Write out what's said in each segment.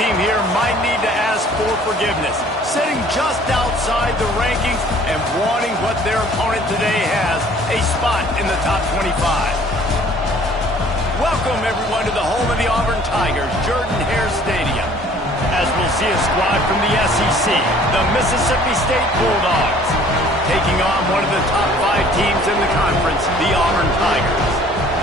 team here might need to ask for forgiveness, sitting just outside the rankings and wanting what their opponent today has, a spot in the top 25. Welcome, everyone, to the home of the Auburn Tigers, Jordan-Hare Stadium, as we'll see a squad from the SEC, the Mississippi State Bulldogs, taking on one of the top 5 teams in the conference, the Auburn Tigers.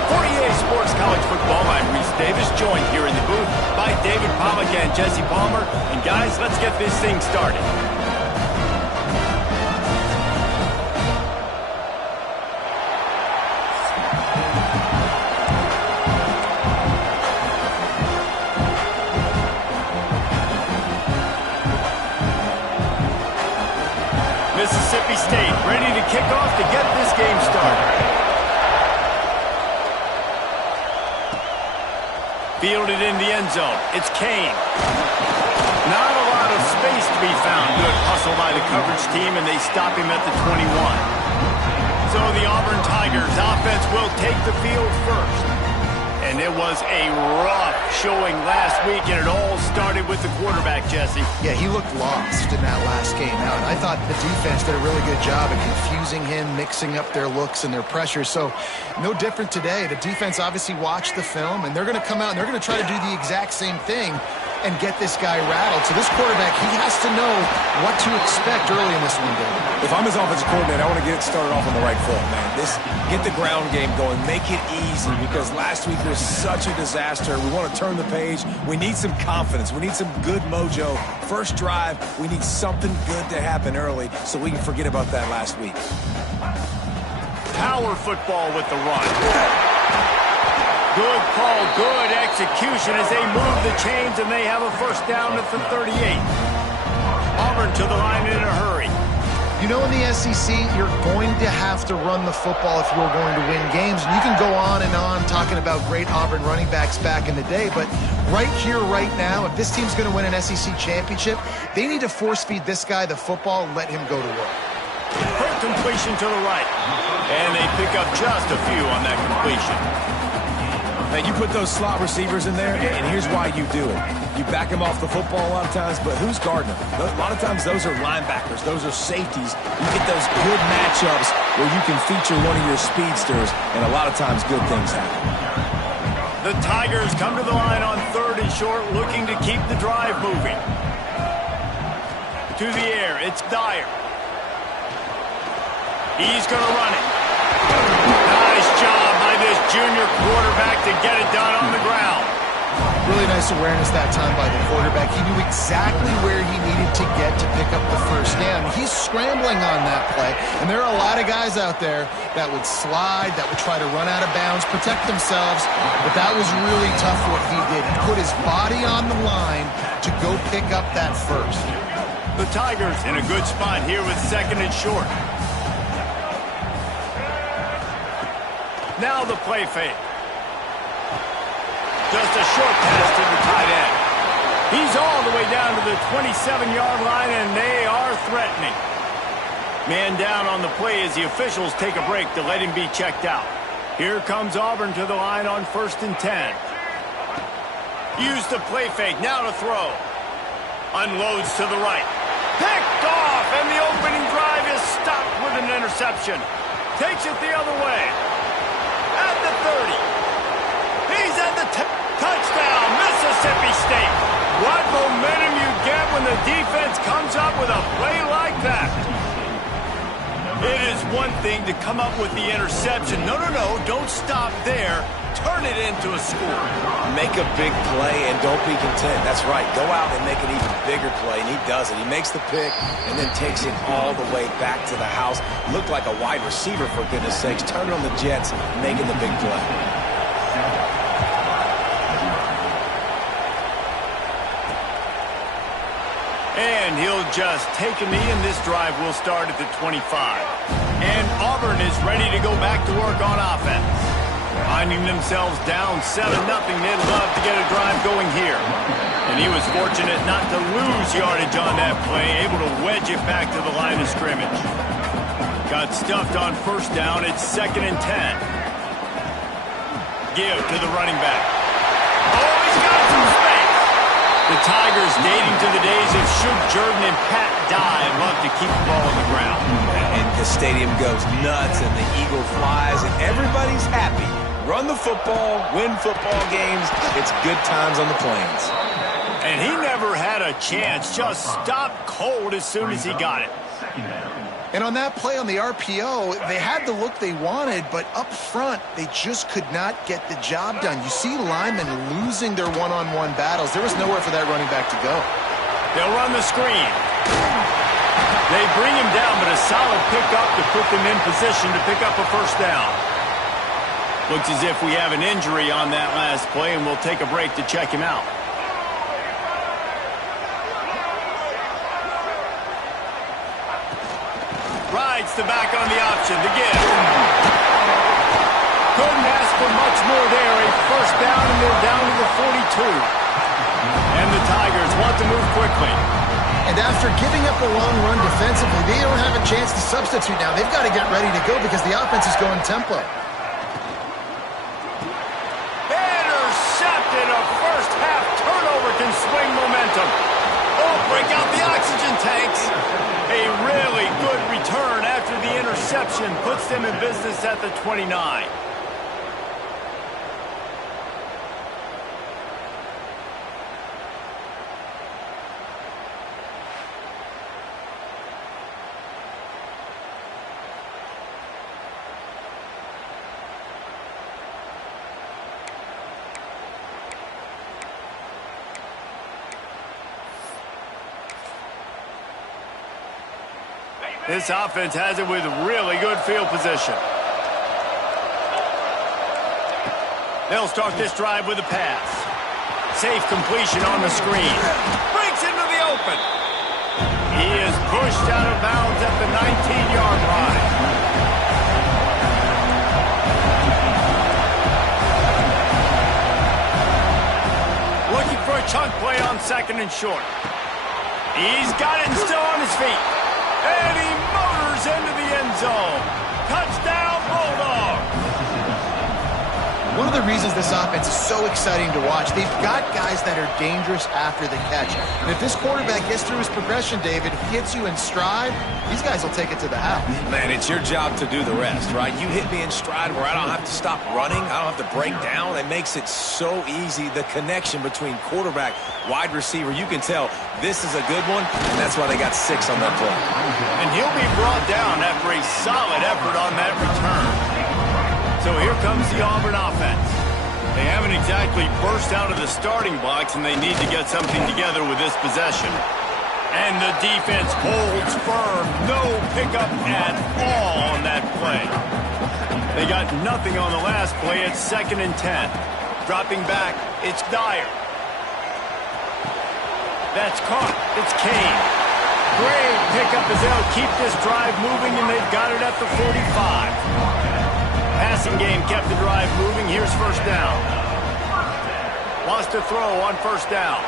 For EA Sports College Football, I'm Reese Davis, joined here in the booth by David Pollack and Jesse Palmer. And guys, let's get this thing started. Mississippi State ready to kick off to get this game started. Fielded in the end zone. It's Kane. Not a lot of space to be found. Good hustle by the coverage team, and they stop him at the 21. So the Auburn Tigers offense will take the field first. And it was a rough showing last week, and it all started with the quarterback, Jesse. Yeah, he looked lost in that last game out. I thought the defense did a really good job of confusing him, mixing up their looks and their pressure. So no different today. The defense obviously watched the film, and they're going to come out and they're going to try to do the exact same thing and get this guy rattled. So this quarterback, he has to know what to expect early in this one, David. If I'm his offensive coordinator, I want to get it started off on the right foot, man. Get the ground game going. Make it easy, because last week was such a disaster. We want to turn the page. We need some confidence. We need some good mojo. First drive, we need something good to happen early so we can forget about that last week. Power football with the run. Good call, good execution as they move the chains, and they have a first down at the 38. Auburn to the line in a hurry. You know, in the SEC, you're going to have to run the football if you're going to win games. And you can go on and on talking about great Auburn running backs back in the day, but right here, right now, if this team's going to win an SEC championship, they need to force-feed this guy the football and let him go to work. Quick completion to the right. And they pick up just a few on that completion. Man, you put those slot receivers in there, and here's why you do it. You back them off the football a lot of times, but who's guarding them? A lot of times those are linebackers. Those are safeties. You get those good matchups where you can feature one of your speedsters, and a lot of times good things happen. The Tigers come to the line on 3rd and short, looking to keep the drive moving. To the air, it's Dyer. He's going to run it. Nice job by this junior quarterback to get it done on the ground. Really nice awareness that time by the quarterback. He knew exactly where he needed to get to pick up the first down. He's scrambling on that play, and there are a lot of guys out there that would slide, that would try to run out of bounds, protect themselves, but that was really tough what he did. He put his body on the line to go pick up that first. The Tigers in a good spot here with 2nd and short. Now the play fake. Just a short pass to the tight end. He's all the way down to the 27-yard line, and they are threatening. Man down on the play as the officials take a break to let him be checked out. Here comes Auburn to the line on 1st and 10. Use the play fake, now to throw. Unloads to the right. Picked off, and the opening drive is stopped with an interception. Takes it the other way. At the 30. He's at the touchdown, Mississippi State. What momentum you get when the defense comes up with a play like that. It is one thing to come up with the interception. No, don't stop there. Turn it into a score. Make a big play and don't be content. That's right. Go out and make an even bigger play, and he does it. He makes the pick and then takes it all the way back to the house. Looked like a wide receiver, for goodness sakes. Turn it on the Jets, making the big play. And he'll just take a knee, and this drive will start at the 25. And Auburn is ready to go back to work on offense. Finding themselves down 7-0, they'd love to get a drive going here. And he was fortunate not to lose yardage on that play, able to wedge it back to the line of scrimmage. Got stuffed on 1st down, it's 2nd and 10. Give to the running back. Oh, he's got some space. The Tigers dating to the days of should Jordan and Pat die and love to keep the ball on the ground. And the stadium goes nuts and the eagle flies and everybody's happy. Run the football, win football games. It's good times on the Plains. And he never had a chance. Just stopped cold as soon as he got it. And on that play on the RPO, they had the look they wanted, but up front, they just could not get the job done. You see linemen losing their one-on-one battles. There was nowhere for that running back to go. They'll run the screen. They bring him down, but a solid pickup to put them in position to pick up a first down. Looks as if we have an injury on that last play, and we'll take a break to check him out. Rides the back on the option. The give. Couldn't ask for much more there. A first down, and they're down to the 42. And the Tigers want to move quickly. And after giving up a long run defensively, they don't have a chance to substitute now. They've got to get ready to go because the offense is going tempo. Intercepted. A first half turnover can swing momentum. Oh, break out the oxygen tanks. A really good return after the interception puts them in business at the 29. This offense has it with really good field position. They'll start this drive with a pass. Safe completion on the screen. Breaks into the open. He is pushed out of bounds at the 19-yard line. Looking for a chunk play on second and short. He's got it and still on his feet. And he motors into the end zone. Touchdown, Bulldogs. One of the reasons this offense is so exciting to watch, they've got guys that are dangerous after the catch. And if this quarterback gets through his progression, David, hits you in stride, these guys will take it to the house. Man, it's your job to do the rest, right? You hit me in stride where I don't have to stop running. I don't have to break down. It makes it so easy. The connection between quarterback, wide receiver, you can tell this is a good one, and that's why they got 6 on that play. And he'll be brought down after a solid effort on that return. So here comes the Auburn offense. They haven't exactly burst out of the starting blocks, and they need to get something together with this possession. And the defense holds firm. No pickup at all on that play. They got nothing on the last play. It's 2nd and 10. Dropping back, it's Dyer. That's caught. It's Kane. Great pickup as they'll keep this drive moving, and they've got it at the 45. Passing game kept the drive moving. Here's first down. Wants to throw on first down.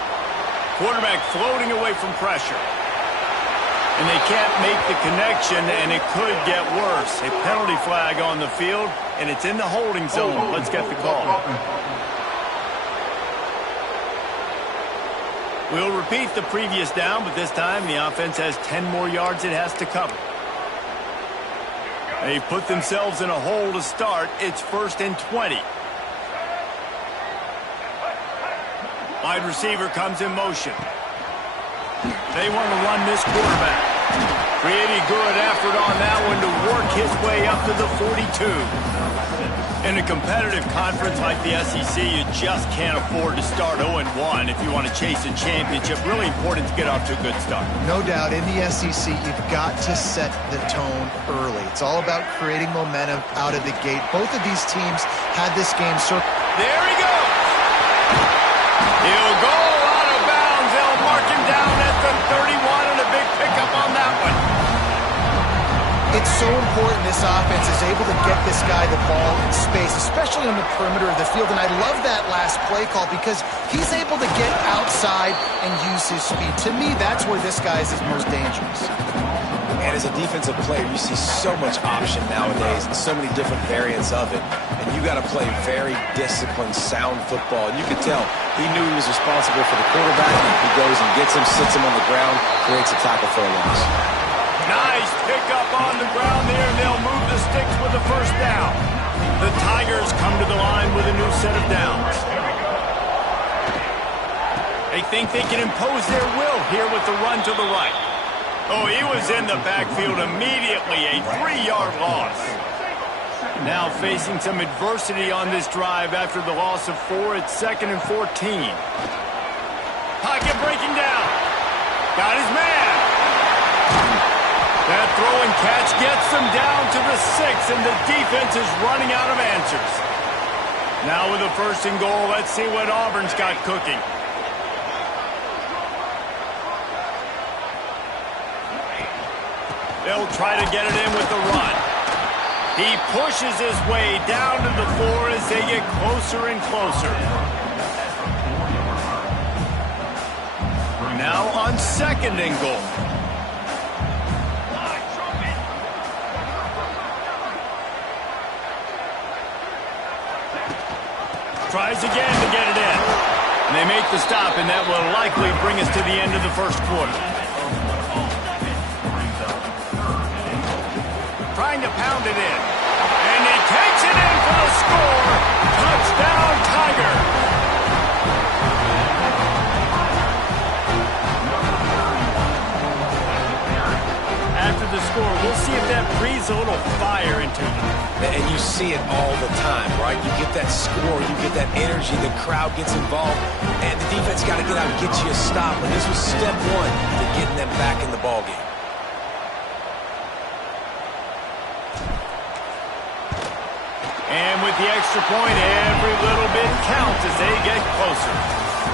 Quarterback floating away from pressure. And they can't make the connection, and it could get worse. A penalty flag on the field, and it's in the holding zone. Let's get the call. We'll repeat the previous down, but this time the offense has 10 more yards it has to cover. They've put themselves in a hole to start. It's 1st and 20. Wide receiver comes in motion. They want to run this quarterback. Pretty good effort on that one to work his way up to the 42. In a competitive conference like the SEC, you just can't afford to start 0-1 if you want to chase a championship. Really important to get off to a good start. No doubt, in the SEC, you've got to set the tone early. It's all about creating momentum out of the gate. Both of these teams had this game circled. There he goes. He'll go out of bounds. They'll mark him down at the 31, and a big pickup on that one. It's so important this offense is able to get this guy the ball in space, especially on the perimeter of the field. And I love that last play call because he's able to get outside and use his speed. To me, that's where this guy is his most dangerous. And as a defensive player, you see so much option nowadays and so many different variants of it. And you got to play very disciplined, sound football. And you could tell he knew he was responsible for the quarterback. He goes and gets him, sits him on the ground, creates a tackle for a loss. Nice pickup on the ground there, and they'll move the sticks with the first down. The Tigers come to the line with a new set of downs. They think they can impose their will here with the run to the right. Oh, he was in the backfield immediately, a 3-yard loss. Now facing some adversity on this drive after the loss of 4. It's 2nd and 14. Pocket breaking down. Got his man. That throw and catch gets them down to the 6, and the defense is running out of answers. Now with a 1st and goal, let's see what Auburn's got cooking. They'll try to get it in with the run. He pushes his way down to the 4 as they get closer and closer. Now on 2nd and goal. Tries again to get it in. And they make the stop, and that will likely bring us to the end of the 1st quarter. Trying to pound it in. And he takes it in for the score. Touchdown, Tiger. After the score, we'll see if that breathes a little fire into them. And you see it all the time, right? You get that score, you get that energy, the crowd gets involved, and the defense got to get out and get you a stop. And this was step 1 to getting them back in the ballgame. And with the extra point, every little bit counts as they get closer.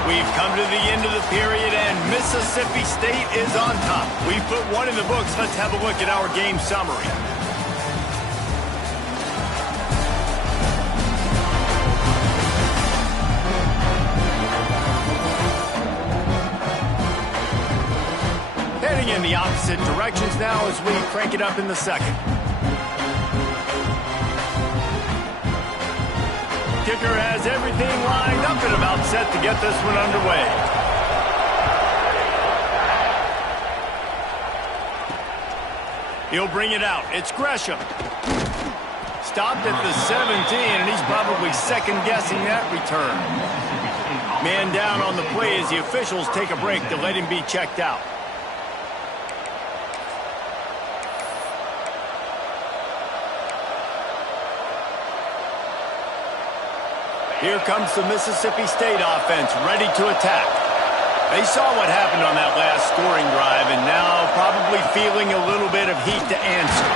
We've come to the end of the period, and Mississippi State is on top. We've put 1 in the books. Let's have a look at our game summary. Heading in the opposite directions now as we crank it up in the 2nd. Kicker has everything lined up and about set to get this one underway. He'll bring it out. It's Gresham. Stopped at the 17, and he's probably second-guessing that return. Man down on the play as the officials take a break to let him be checked out. Here comes the Mississippi State offense, ready to attack. They saw what happened on that last scoring drive, and now probably feeling a little bit of heat to answer.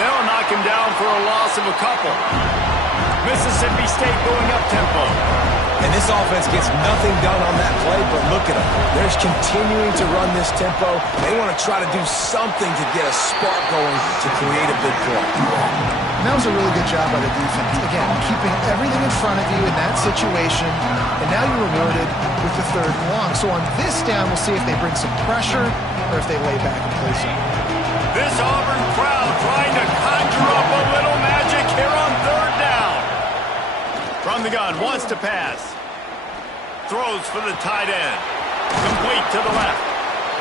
They'll knock him down for a loss of a couple. Mississippi State going up tempo. And this offense gets nothing done on that play, but look at them. They're continuing to run this tempo. They want to try to do something to get a spark going to create a big play. And that was a really good job by the defense. Again, keeping everything in front of you in that situation, and now you're rewarded with the 3rd and long. So on this down, we'll see if they bring some pressure or if they lay back and play some. This Auburn crowd trying to conjure up a little magic here on 3rd down. From the gun, wants to pass. Throws for the tight end. Complete to the left.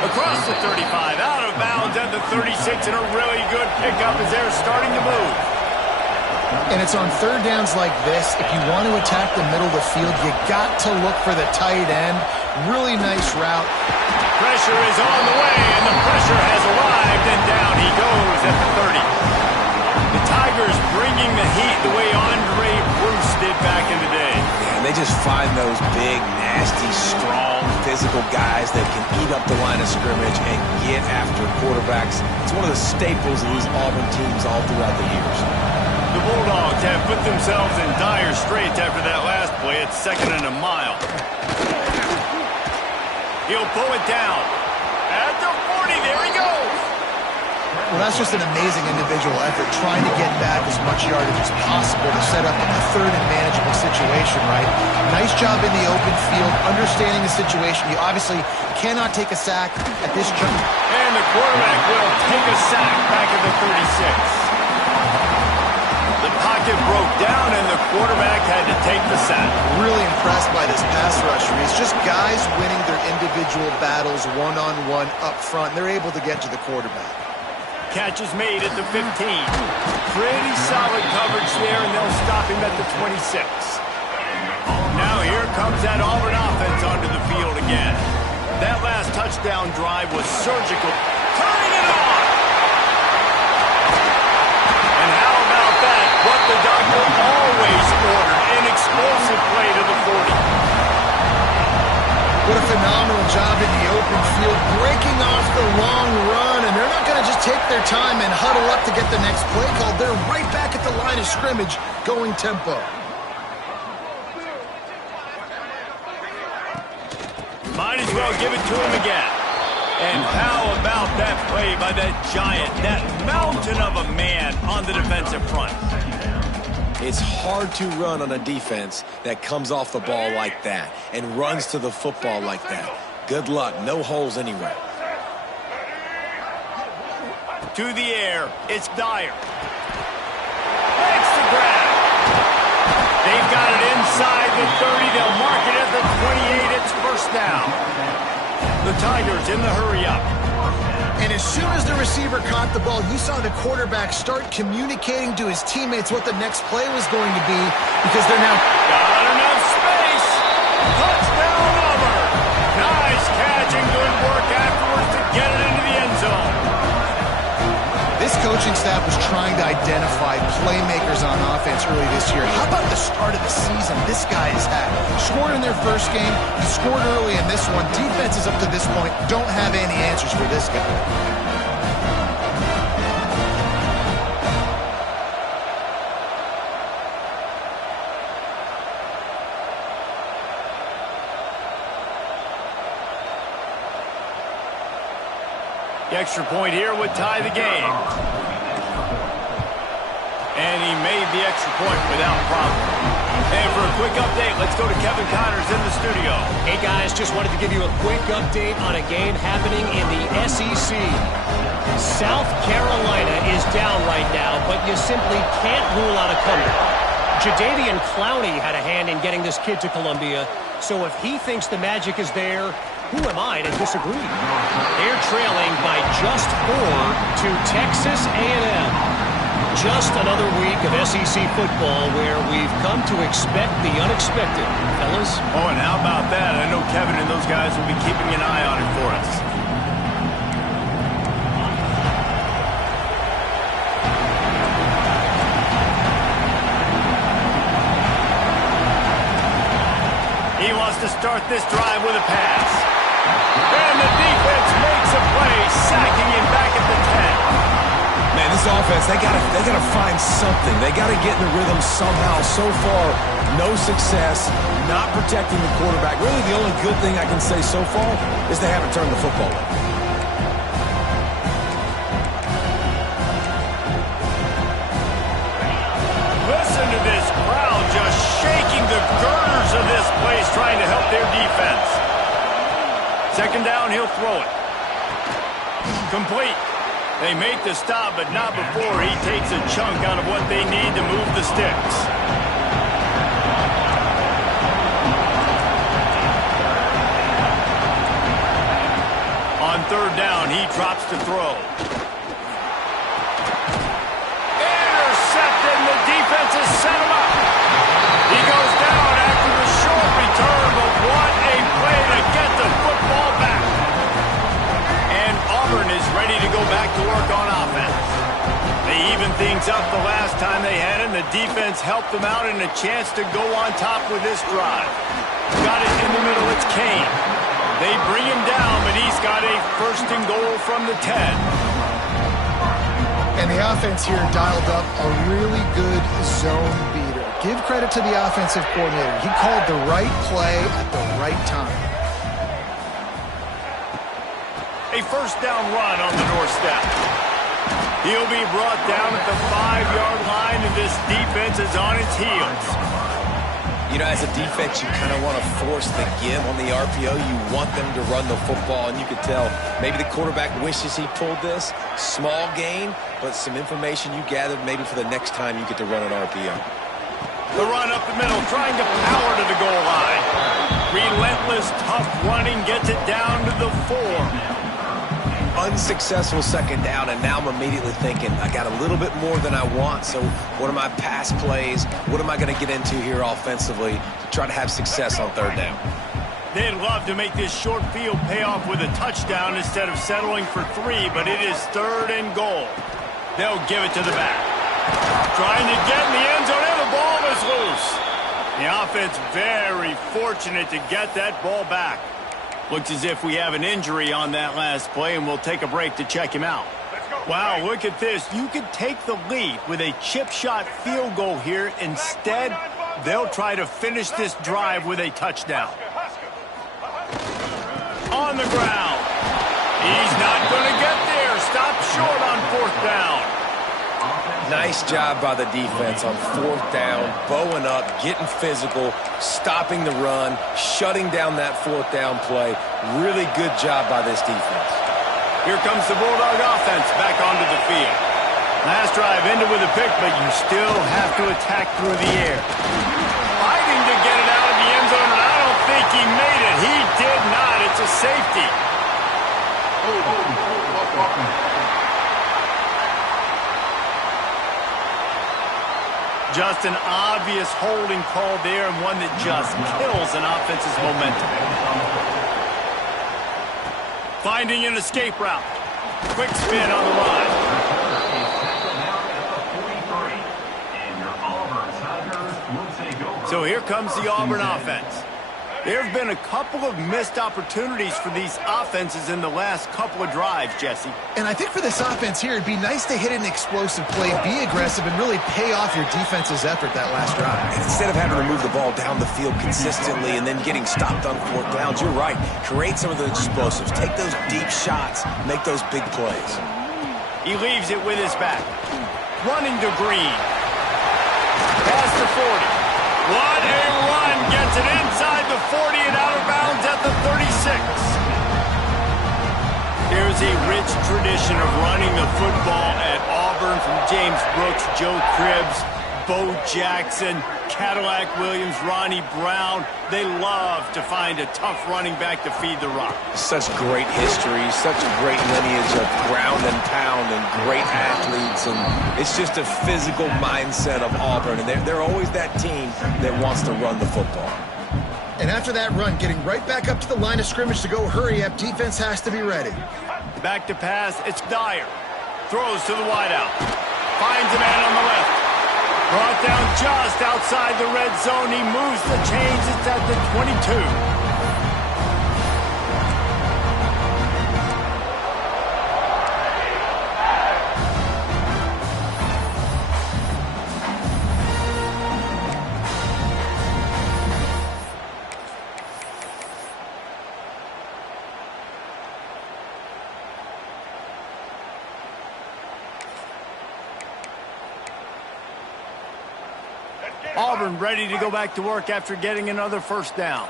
Across the 35, out of bounds at the 36, and a really good pickup as they're starting to move. And it's on 3rd downs like this. If you want to attack the middle of the field, you got to look for the tight end. Really nice route. Pressure is on the way, and the pressure has arrived, and down he goes at the 30. The Tigers bringing the heat the way Andre Bruce did back in the day. Yeah, and they just find those big, nasty, strong, physical guys that can eat up the line of scrimmage and get after quarterbacks. It's one of the staples of these Auburn teams all throughout the years. The Bulldogs have put themselves in dire straits after that last play. It's 2nd and a mile. He'll pull it down. At the 40, there he goes. Well, that's just an amazing individual effort, trying to get back as much yardage as possible to set up a 3rd and manageable situation, right? Nice job in the open field, understanding the situation. You obviously cannot take a sack at this juncture. And the quarterback will take a sack back at the 36. The pocket pocket broke down, and the quarterback had to take the sack. Really impressed by this pass rush, Reese. Just guys winning their individual battles one-on-one up front. They're able to get to the quarterback. Catch is made at the 15. Pretty solid coverage there, and they'll stop him at the 26. Now here comes that Auburn offense onto the field again. That last touchdown drive was surgical. Turning it on! And how about that? What the doctor always ordered, an explosive play to the 40. What a phenomenal job in the open field, breaking off the long run, and they're not going to just take their time and huddle up to get the next play called. They're right back at the line of scrimmage, going tempo. Might as well give it to him again. And how about that play by that giant, that mountain of a man on the defensive front? It's hard to run on a defense that comes off the ball like that and runs to the football like that. Good luck. No holes anywhere. To the air. It's Dyer. Makes the grab. They've got it inside the 30. They'll mark it at the 28. It's first down. The Tigers in the hurry-up. And as soon as the receiver caught the ball, you saw the quarterback start communicating to his teammates what the next play was going to be, because they're now... Got enough space. Touchdown, Auburn. Nice catch and good work afterwards to get it into the end zone. This coaching staff was trying to identify playmakers on offense early this year. How about the start of the season this guy has had? Scored in their first game, he scored early in this one. Defenses up to this point don't have any answers for this guy. The extra point here would tie the game. And he made the extra point without problem. And for a quick update, let's go to Kevin Connors in the studio. Hey guys, just wanted to give you a quick update on a game happening in the SEC. South Carolina is down right now, but you simply can't rule out a comeback. Jadeveon Clowney had a hand in getting this kid to Columbia, so if he thinks the magic is there, who am I to disagree? They're trailing by just 4 to Texas A&M. Just another week of SEC football where we've come to expect the unexpected, fellas. Oh, and how about that? I know Kevin and those guys will be keeping an eye on it for us. He wants to start this drive with a pass. And the defense makes a play, sacking him back at the 10. Man, this offense, they gotta find something. They gotta get in the rhythm somehow. So far, no success, not protecting the quarterback. Really, the only good thing I can say so far is they haven't turned the football over. Listen to this crowd just shaking the girders of this place, trying to help their defense. Second down, he'll throw it. Complete. They make the stop, but not before he takes a chunk out of what they need to move the sticks. On third down, he drops to throw. Intercepted, and the defense has set him up. He goes down after the short return, but what a play to get the football back. And Auburn is ready to go back to work on offense. They evened things up the last time they had it, and the defense helped them out and a chance to go on top with this drive. Got it in the middle, it's Kane. They bring him down, but he's got a first and goal from the 10. And the offense here dialed up a really good zone beater. Give credit to the offensive coordinator. He called the right play at the right time. A first down run on the doorstep. He'll be brought down at the 5-yard line, and this defense is on its heels. You know, as a defense, you kind of want to force the give on the RPO. You want them to run the football, and you could tell maybe the quarterback wishes he pulled this. Small gain, but some information you gathered maybe for the next time you get to run an RPO. The run up the middle, trying to power to the goal line. Relentless, tough running gets it down to the 4. Unsuccessful second down, and now I'm immediately thinking, I got a little bit more than I want, so what are my pass plays? What am I going to get into here offensively to try to have success on third down? They'd love to make this short field pay off with a touchdown instead of settling for 3, but it is 3rd and goal. They'll give it to the back. Trying to get in the end zone, and the ball is loose. The offense very fortunate to get that ball back. Looks as if we have an injury on that last play, and we'll take a break to check him out. Wow, look at this. You could take the lead with a chip shot field goal here. Instead, they'll try to finish this drive with a touchdown. On the ground. He's not going to get there. Stop short on 4th down. Nice job by the defense on 4th down, bowing up, getting physical, stopping the run, shutting down that 4th down play. Really good job by this defense. Here comes the Bulldog offense back onto the field. Last drive ended with a pick, but you still have to attack through the air. Fighting to get it out of the end zone, and I don't think he made it. He did not. It's a safety. Just an obvious holding call there, and one that just kills an offense's momentum. Finding an escape route. Quick spin on the line. So here comes the Auburn offense. There have been a couple of missed opportunities for these offenses in the last couple of drives, Jesse. And I think for this offense here, it'd be nice to hit an explosive play, be aggressive, and really pay off your defense's effort that last drive. Instead of having to move the ball down the field consistently and then getting stopped on 4th downs, you're right. Create some of the explosives. Take those deep shots. Make those big plays. He leaves it with his back. Running to Green. Past the 40. What a run. Gets it inside the 40 and out of bounds at the 36. There's a rich tradition of running the football at Auburn from James Brooks, Joe Cribbs, Bo Jackson, Cadillac Williams, Ronnie Brown. They love to find a tough running back to feed the rock. Such great history, such a great lineage of ground and pound and great athletes. And it's just a physical mindset of Auburn. And they're always that team that wants to run the football. And after that run, getting right back up to the line of scrimmage to go hurry up, defense has to be ready. Back to pass, it's Dyer. Throws to the wideout. Finds a man on the left. Brought down just outside the red zone. He moves the chains. It's at the 22. Auburn ready to go back to work after getting another 1st down.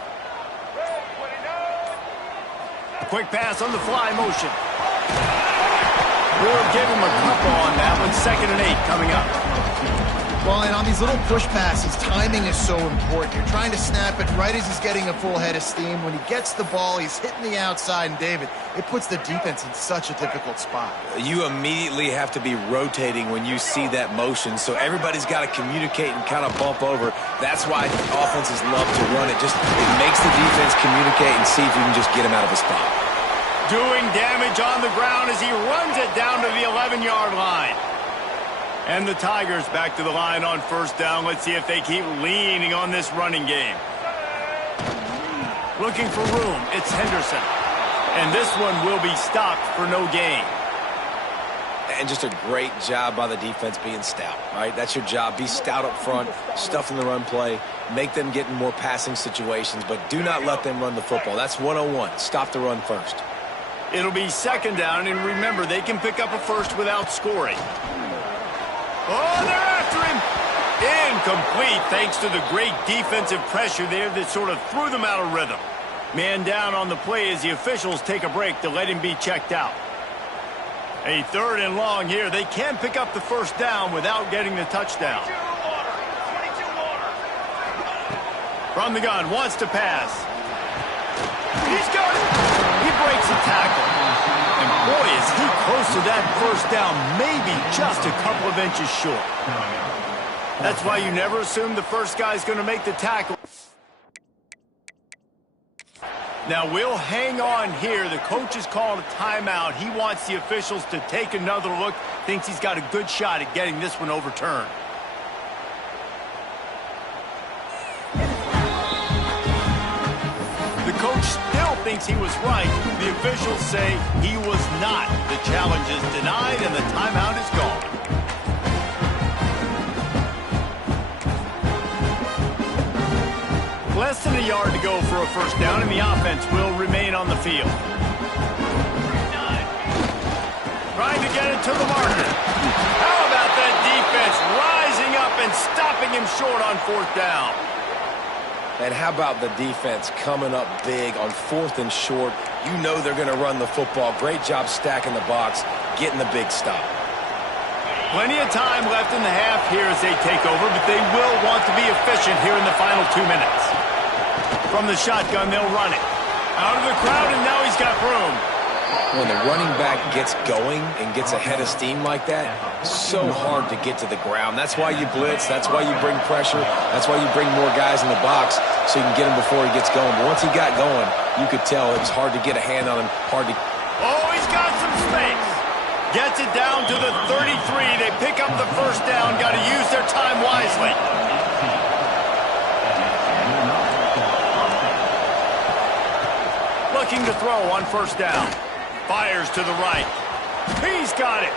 A quick pass on the fly motion. We'll give him a couple on that one. 2nd and 8 coming up. Well, and on these little push passes, timing is so important. You're trying to snap it right as he's getting a full head of steam. When he gets the ball, he's hitting the outside, and David, it puts the defense in such a difficult spot. You immediately have to be rotating when you see that motion, so everybody's got to communicate and kind of bump over. That's why offenses love to run it. It makes the defense communicate and see if you can just get him out of a spot. Doing damage on the ground as he runs it down to the 11-yard line. And the Tigers back to the line on 1st down. Let's see if they keep leaning on this running game. Looking for room. It's Henderson. And this one will be stopped for no gain. And just a great job by the defense being stout, right? That's your job. Be stout up front, stuff in the run play, make them get in more passing situations, but do not let them run the football. That's 101. Stop the run first. It'll be 2nd down, and remember, they can pick up a 1st without scoring. Oh, they're after him. Incomplete thanks to the great defensive pressure there that sort of threw them out of rhythm. Man down on the play as the officials take a break to let him be checked out. A 3rd and long here. They can pick up the first down without getting the touchdown. From the gun, wants to pass. He's got it. He breaks a tackle. And boy, is he close to that first down, maybe just a couple of inches short. That's why you never assume the first guy's going to make the tackle. Now, we'll hang on here. The coach has called a timeout. He wants the officials to take another look. Thinks he's got a good shot at getting this one overturned. The coach still thinks he was right. The officials say he was not. The challenge is denied, and the timeout is gone. Less than a yard to go for a first down, and the offense will remain on the field. Trying to get it to the marker. How about that defense rising up and stopping him short on 4th down? And how about the defense coming up big on 4th and short? You know they're going to run the football. Great job stacking the box, getting the big stop. Plenty of time left in the half here as they take over, but they will want to be efficient here in the final 2 minutes. From the shotgun, they'll run it. Out of the crowd, and now he's got room. When the running back gets going and gets ahead of steam like that, so hard to get to the ground. That's why you blitz. That's why you bring pressure. That's why you bring more guys in the box so you can get him before he gets going. But once he got going, you could tell it was hard to get a hand on him, hard to... Oh, he's got some space. Gets it down to the 33. They pick up the first down. Got to use their time wisely. Looking to throw on first down. Fires to the right. He's got it.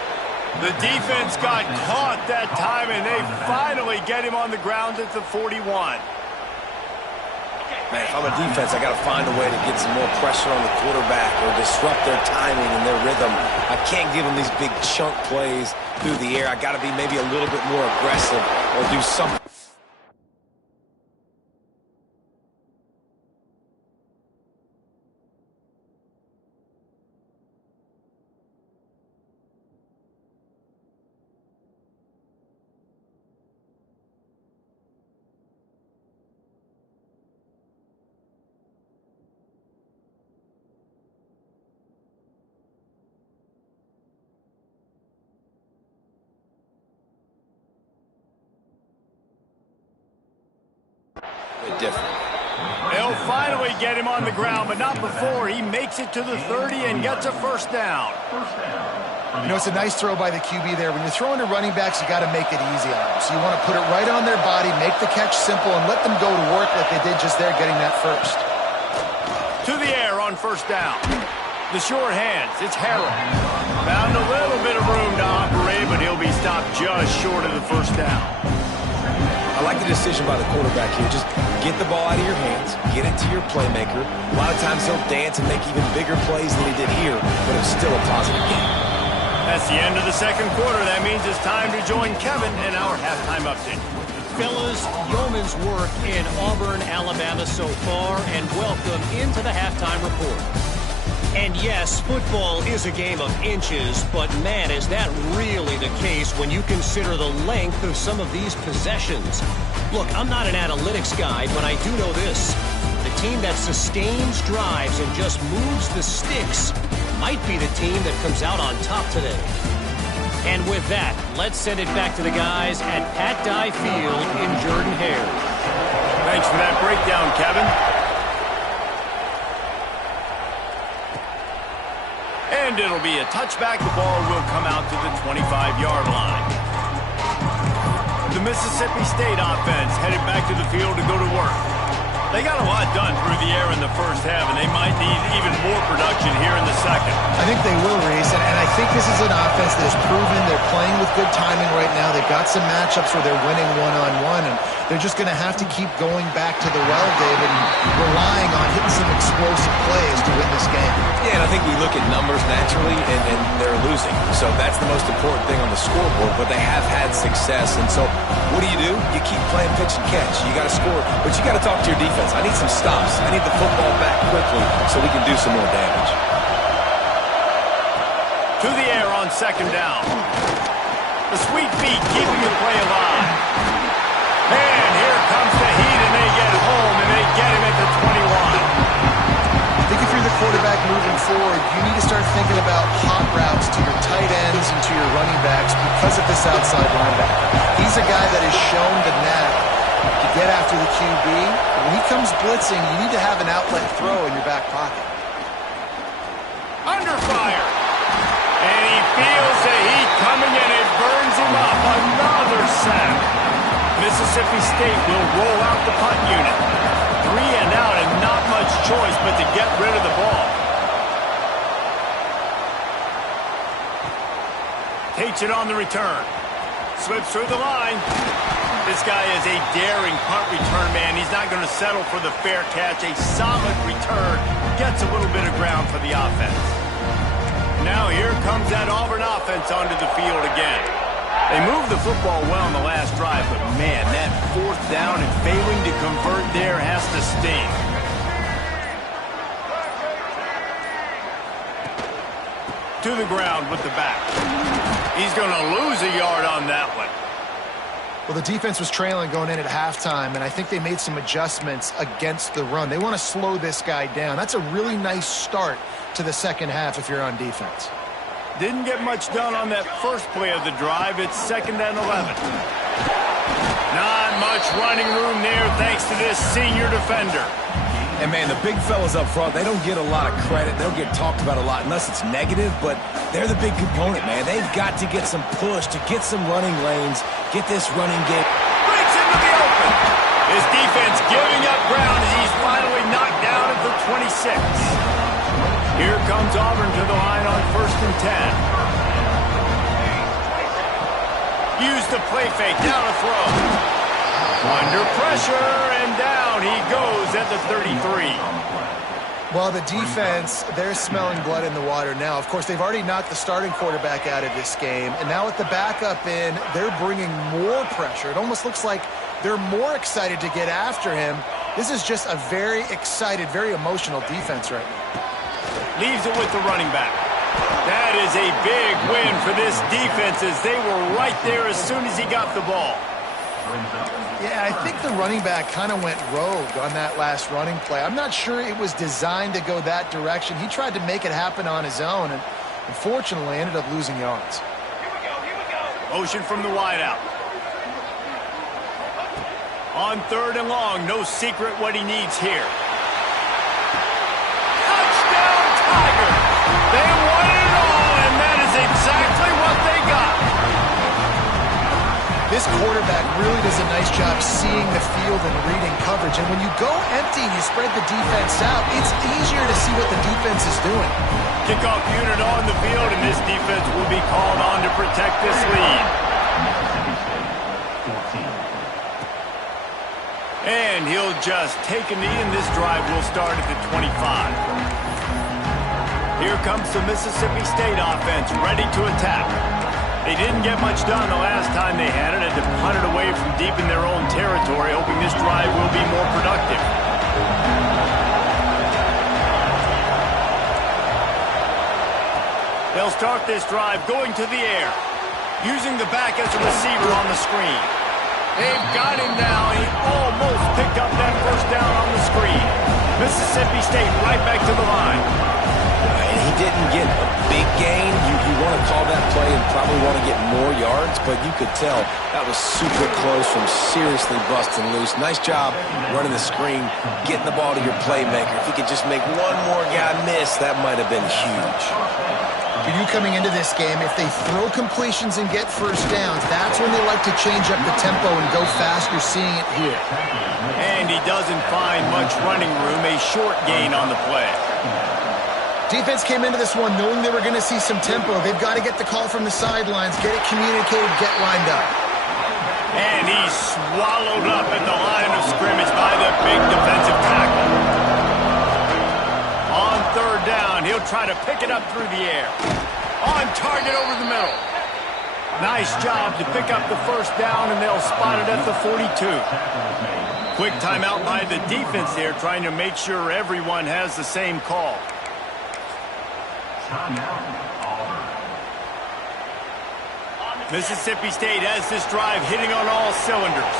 The defense got caught that time, and they finally get him on the ground at the 41. Man, if I'm a defense, I got to find a way to get some more pressure on the quarterback or disrupt their timing and their rhythm. I can't give them these big chunk plays through the air. I got to be maybe a little bit more aggressive or do something. Different. They'll finally get him on the ground, but not before he makes it to the 30 and gets a first down. You know, it's a nice throw by the QB there. When you're throwing to running backs, you got to make it easy on them. So you want to put it right on their body, make the catch simple, and let them go to work like they did just there getting that first. To the air on first down. The sure hands, it's Harrell. Found a little bit of room to operate, but he'll be stopped just short of the first down. I like the decision by the quarterback here. Just get the ball out of your hands, get it to your playmaker. A lot of times he'll dance and make even bigger plays than he did here, but it's still a positive game. That's the end of the second quarter. That means it's time to join Kevin in our halftime update. Fellas, yeoman's work in Auburn, Alabama so far, and welcome into the halftime report. And yes, football is a game of inches, but man, is that really the case when you consider the length of some of these possessions. Look, I'm not an analytics guy, but I do know this. The team that sustains drives and just moves the sticks might be the team that comes out on top today. And with that, let's send it back to the guys at Pat Dye Field in Jordan-Hare. Thanks for that breakdown, Kevin. And it'll be a touchback. The ball will come out to the 25-yard line. The Mississippi State offense headed back to the field to go to work. They got a lot done through the air in the first half, and they might need even more production here in the second. I think they will, Reese, and I think this is an offense that has proven they're playing with good timing right now. They've got some matchups where they're winning one-on-one, and they're just going to have to keep going back to the well, David, and relying on hitting some explosive plays to win this game. Yeah, and I think we look at numbers naturally, and they're losing. So that's the most important thing on the scoreboard, but they have had success. And so what do? You keep playing pitch and catch. You got to score, but you got to talk to your defense. I need some stops. I need the football back quickly so we can do some more damage. To the air on second down. The sweet feet keeping the play alive. And here comes the heat, and they get home, and they get him at the 21. I think if you're the quarterback moving forward, you need to start thinking about hot routes to your tight ends and to your running backs because of this outside linebacker. He's a guy that has shown the knack to get after the QB. When he comes blitzing, you need to have an outlet throw in your back pocket. Under fire. And he feels the heat coming, and it burns him up. Another sack. Mississippi State will roll out the punt unit. 3 and out, and not much choice but to get rid of the ball. Takes it on the return. Slips through the line. This guy is a daring punt return man. He's not going to settle for the fair catch. A solid return. Gets a little bit of ground for the offense. Now here comes that Auburn offense onto the field again. They moved the football well in the last drive, but man, that fourth down and failing to convert there has to sting. To the ground with the back. He's going to lose a yard on that one. Well, the defense was trailing going in at halftime, and I think they made some adjustments against the run. They want to slow this guy down. That's a really nice start to the second half if you're on defense. Didn't get much done on that first play of the drive. It's 2nd and 11. Not much running room there thanks to this senior defender. And, man, the big fellas up front, they don't get a lot of credit. They don't get talked about a lot unless it's negative, but they're the big component, man. They've got to get some push, to get some running lanes, get this running game. Breaks into the open. His defense giving up ground as he's finally knocked down at the 26. Here comes Auburn to the line on 1st and 10. Use the play fake, down a throw. Under pressure, and down he goes at the 33. Well, the defense, they're smelling blood in the water now. Of course, they've already knocked the starting quarterback out of this game, and now with the backup in, they're bringing more pressure. It almost looks like they're more excited to get after him. This is just a very excited, very emotional defense right now. Leaves it with the running back. That is a big win for this defense as they were right there as soon as he got the ball. Yeah, I think the running back kind of went rogue on that last running play. I'm not sure it was designed to go that direction. He tried to make it happen on his own and unfortunately ended up losing yards. Motion from the wideout. On 3rd and long, no secret what he needs here. Touchdown, Tiger! They won it all, and that is exactly what they got. This quarterback really does a nice job seeing the field and reading coverage. And when you go empty and you spread the defense out, it's easier to see what the defense is doing. Kickoff unit on the field, and this defense will be called on to protect this lead. And he'll just take a knee, and this drive will start at the 25. Here comes the Mississippi State offense, ready to attack. They didn't get much done the last time they had it, to punt it away from deep in their own territory, hoping this drive will be more productive. They'll start this drive going to the air, using the back as a receiver on the screen. They've got him now. He almost picked up that first down on the screen. Mississippi State right back to the line. And he didn't get a big gain. You want to call that play and probably want to get more yards, but you could tell that was super close from seriously busting loose. Nice job running the screen, getting the ball to your playmaker. If he could just make one more guy miss, that might have been huge. For you coming into this game, if they throw completions and get first downs, that's when they like to change up the tempo and go fast. You're seeing it here. And he doesn't find much running room, a short gain on the play. Defense came into this one knowing they were going to see some tempo. They've got to get the call from the sidelines, get it communicated, get lined up. And he's swallowed up at the line of scrimmage by the big defensive tackle. On third down, he'll try to pick it up through the air. On target over the middle. Nice job to pick up the first down, and they'll spot it at the 42. Quick timeout by the defense there, trying to make sure everyone has the same call. Mississippi State has this drive hitting on all cylinders.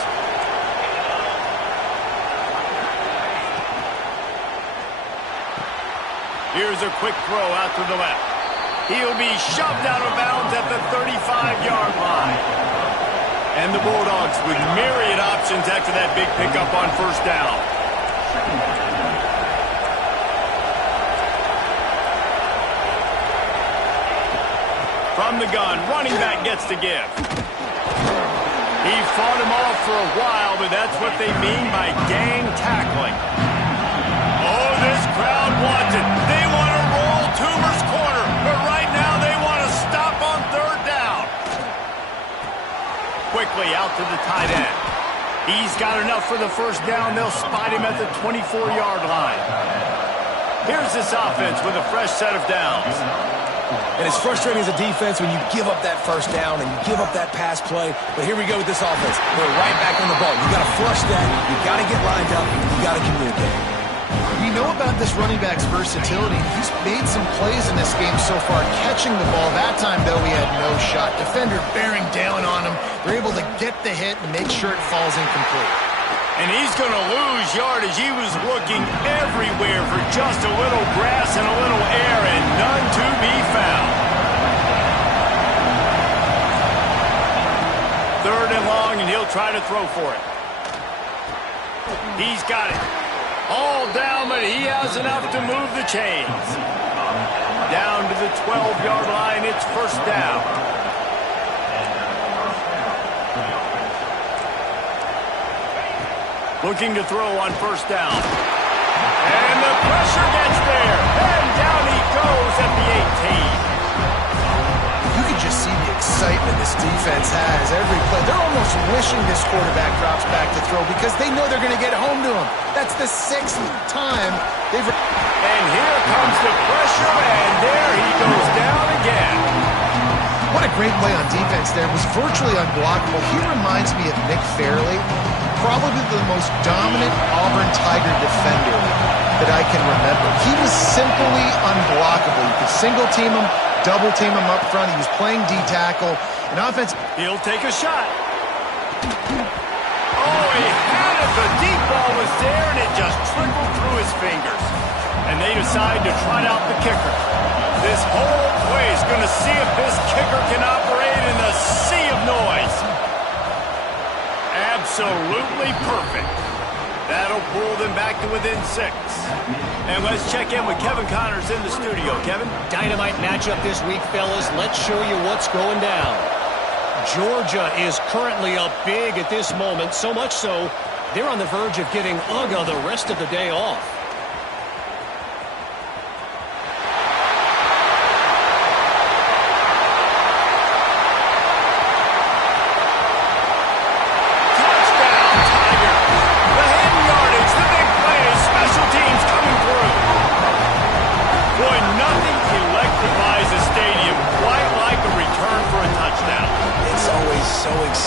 Here's a quick throw out to the left. He'll be shoved out of bounds at the 35-yard line. And the Bulldogs with myriad options after that big pickup on first down. From the gun, running back gets to give. He fought him off for a while, but that's what they mean by gang tackling. Oh, this crowd wants it. They want to roll Toomer's corner, but right now they want to stop on third down. Quickly out to the tight end. He's got enough for the first down. They'll spot him at the 24-yard line. Here's this offense with a fresh set of downs. And it's frustrating as a defense when you give up that first down and you give up that pass play. But here we go with this offense. They're right back on the ball. You got to flush that. You got to get lined up. You got to communicate. We know about this running back's versatility. He's made some plays in this game so far, catching the ball. That time, though, he had no shot. Defender bearing down on him. They're able to get the hit and make sure it falls incomplete. And he's going to lose yardage. He was looking everywhere for just a little grass and a little air, and none to be found. Third and long, and he'll try to throw for it. He's got it. All down, but he has enough to move the chains. Down to the 12-yard line, it's first down. Looking to throw on first down. And the pressure gets there. And down he goes at the 18. You can just see the excitement this defense has every play. They're almost wishing this quarterback drops back to throw because they know they're going to get home to him. That's the 6th time they've... And here comes the pressure, and there he goes down again. What a great play on defense there. It was virtually unblockable. He reminds me of Nick Fairley. Probably the most dominant Auburn Tiger defender that I can remember. He was simply unblockable. You could single team him, double team him up front. He was playing D-tackle. And offense... He'll take a shot. Oh, he had it. The deep ball was there, and it just trickled through his fingers. And they decide to trot out the kicker. This whole play is going to see if this kicker can operate in the sea of noise. Absolutely perfect. That'll pull them back to within 6. And let's check in with Kevin Connors in the studio. Kevin? Dynamite matchup this week, fellas. Let's show you what's going down. Georgia is currently up big at this moment, so much so they're on the verge of giving Uga the rest of the day off.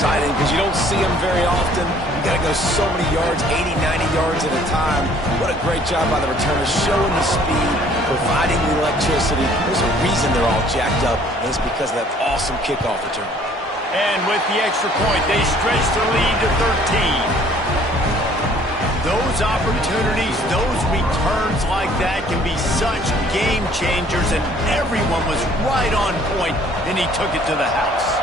Because you don't see them very often. You got to go so many yards, 80, 90 yards at a time. What a great job by the returners, showing the speed, providing the electricity. There's a reason they're all jacked up, and it's because of that awesome kickoff return. And with the extra point, they stretch the lead to 13. Those opportunities, those returns like that can be such game changers, and everyone was right on point, and he took it to the house.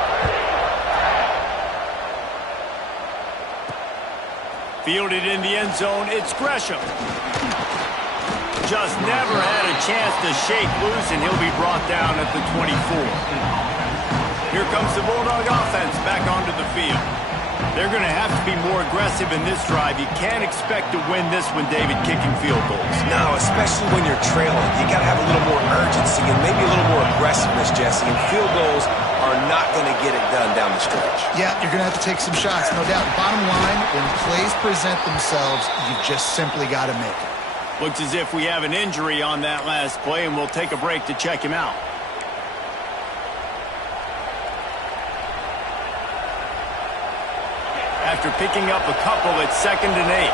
Fielded in the end zone, it's Gresham. Just never had a chance to shake loose, and he'll be brought down at the 24. Here comes the Bulldog offense back onto the field. They're going to have to be more aggressive in this drive. You can't expect to win this one, David, kicking field goals. No, especially when you're trailing. You got to have a little more urgency and maybe a little more aggressiveness, Jesse. And field goals are not going to get it done down down the stretch. Yeah, you're going to have to take some shots, no doubt. Bottom line, when plays present themselves, you just simply got to make it. Looks as if we have an injury on that last play, and we'll take a break to check him out. After picking up a couple, it's 2nd and 8.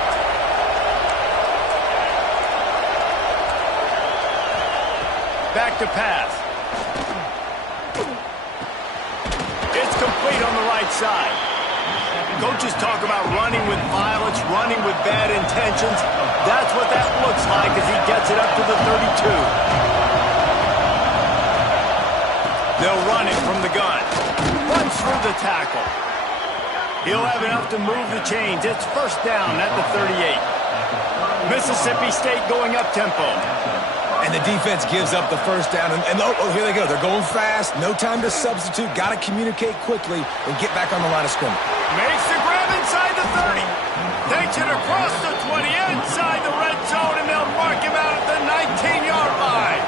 Back to pass. It's complete on the right side. Coaches talk about running with violence, running with bad intentions. That's what that looks like as he gets it up to the 32. They'll run it from the gun. Runs through the tackle. He'll have enough to move the chains. It's 1st down at the 38. Mississippi State going up-tempo. And the defense gives up the 1st down. And here they go. They're going fast. No time to substitute. Got to communicate quickly and get back on the line of scrimmage. Makes the grab inside the 30. Takes it across the 20, inside the red zone, and they'll mark him out at the 19-yard line.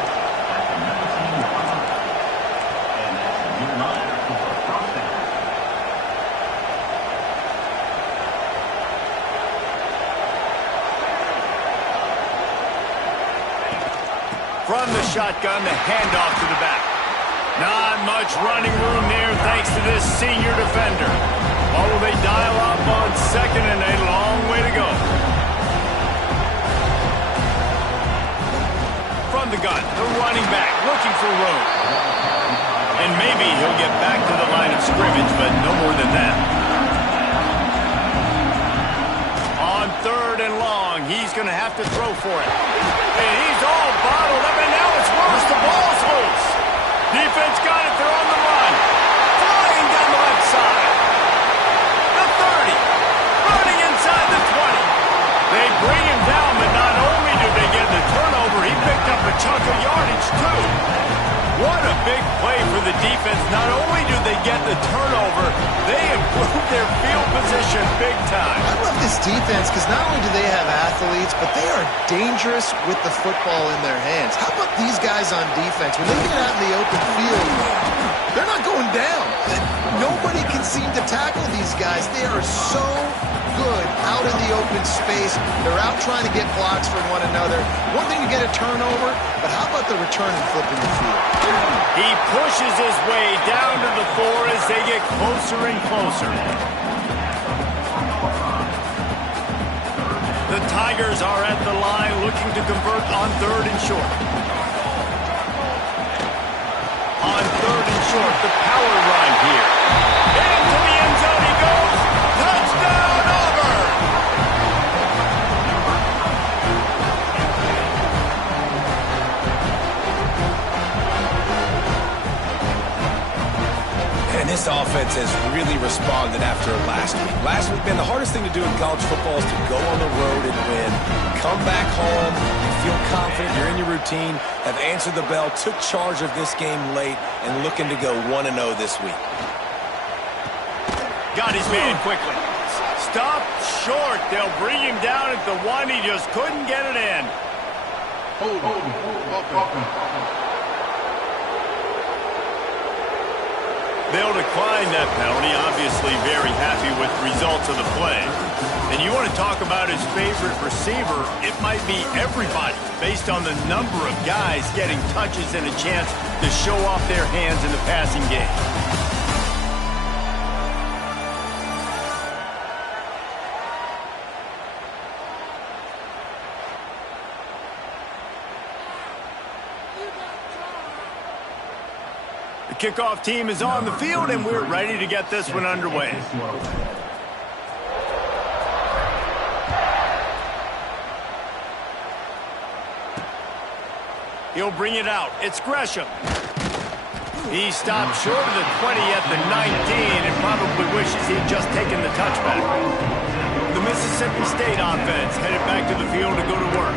From the shotgun, the handoff to the back. Not much running room there thanks to this senior defender. Or will they dial up on 2nd and a long way to go? From the gun, the running back looking for room. And maybe he'll get back to the line of scrimmage, but no more than that. On 3rd and long, he's going to have to throw for it. And he's all bottled up, and now it's worse. The ball's loose. Defense got it. They're on the run. Flying down the left side. The 30. Running inside the 20. They bring him down, but not only do they get the turnover, he picked up a chunk of yardage, too. What a big play for the defense. Not only do they get the turnover, they improve their field position big time. I love this defense because not only do they have athletes, but they are dangerous with the football in their hands. How about these guys on defense? When they get out in the open field, they're not going down. Nobody can seem to tackle these guys. They are so good out in the open space. They're out trying to get blocks from one another. One thing to get a turnover, but how about the return and flipping the field? He pushes his way down to the 4 as they get closer and closer. The Tigers are at the line looking to convert on 3rd and short. On 3rd and short, the power run here. Into the end zone he goes. Touchdown, Auburn! And this offense has really responded after last week. Last week, man, the hardest thing to do in college football is to go on the road and win. Come back home, you feel confident, you're in your routine, have answered the bell, took charge of this game late, and looking to go 1-0 this week. Got his man quickly. Stopped short. They'll bring him down at the 1. He just couldn't get it in. They'll decline that penalty. Obviously very happy with the results of the play. And you want to talk about his favorite receiver, it might be everybody based on the number of guys getting touches and a chance to show off their hands in the passing game. The kickoff team is on the field, and we're ready to get this one underway. He'll bring it out. It's Gresham. He stopped short of the 20 at the 19 and probably wishes he'd just taken the touchback. The Mississippi State offense headed back to the field to go to work.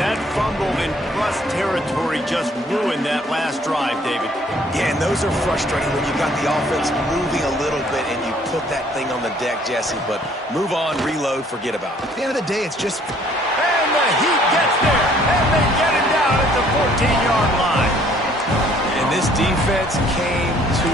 That fumble in plus territory just ruined that last drive, David. Yeah, and those are frustrating when you've got the offense moving a little bit and you put that thing on the deck, Jesse. But move on, reload, forget about it. At the end of the day, it's just... And the Heat gets there, and they get him down at the 14-yard line. And this defense came to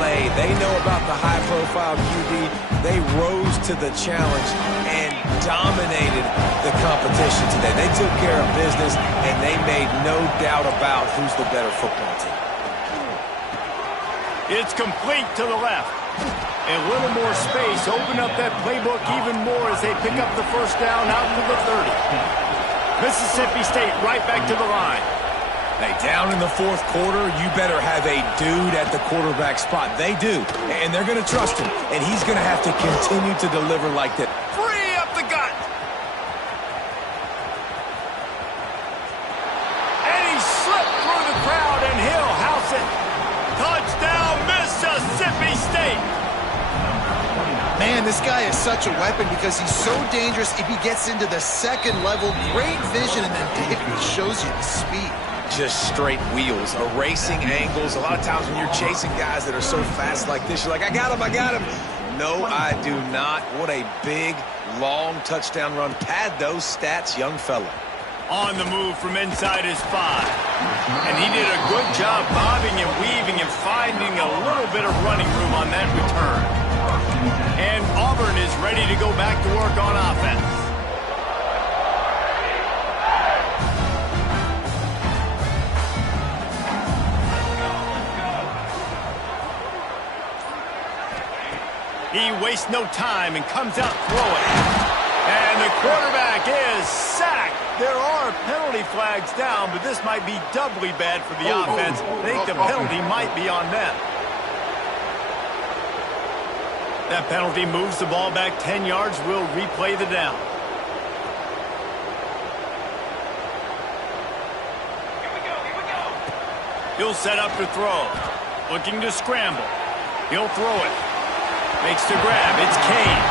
play. They know about the high-profile QB. They rose to the challenge and dominated the competition today. They took care of business, and they made no doubt about who's the better football team. It's complete to the left. A little more space. Open up that playbook even more as they pick up the first down out to the 30. Mississippi State right back to the line. Hey, down in the fourth quarter, you better have a dude at the quarterback spot. They do, and they're going to trust him, and he's going to have to continue to deliver like that. Free up the gut. And he slipped through the crowd, and he'll house it. Touchdown, Mississippi State. Man, this guy is such a weapon because he's so dangerous if he gets into the second level. Great vision, and then David shows you the speed. Just straight wheels, erasing angles. A lot of times when you're chasing guys that are so fast like this, you're like, I got him, I got him. No, I do not. What a big, long touchdown run. Pad those stats, young fella. On the move from inside his 5. And he did a good job bobbing and weaving and finding a little bit of running room on that return. And Auburn is ready to go back to work on offense. He wastes no time and comes out throwing. And the quarterback is sacked. There are penalty flags down, but this might be doubly bad for the offense. I think the penalty might be on them. That penalty moves the ball back 10 yards. We'll replay the down. He'll set up to throw. Looking to scramble. He'll throw it. Makes the grab. It's Kane.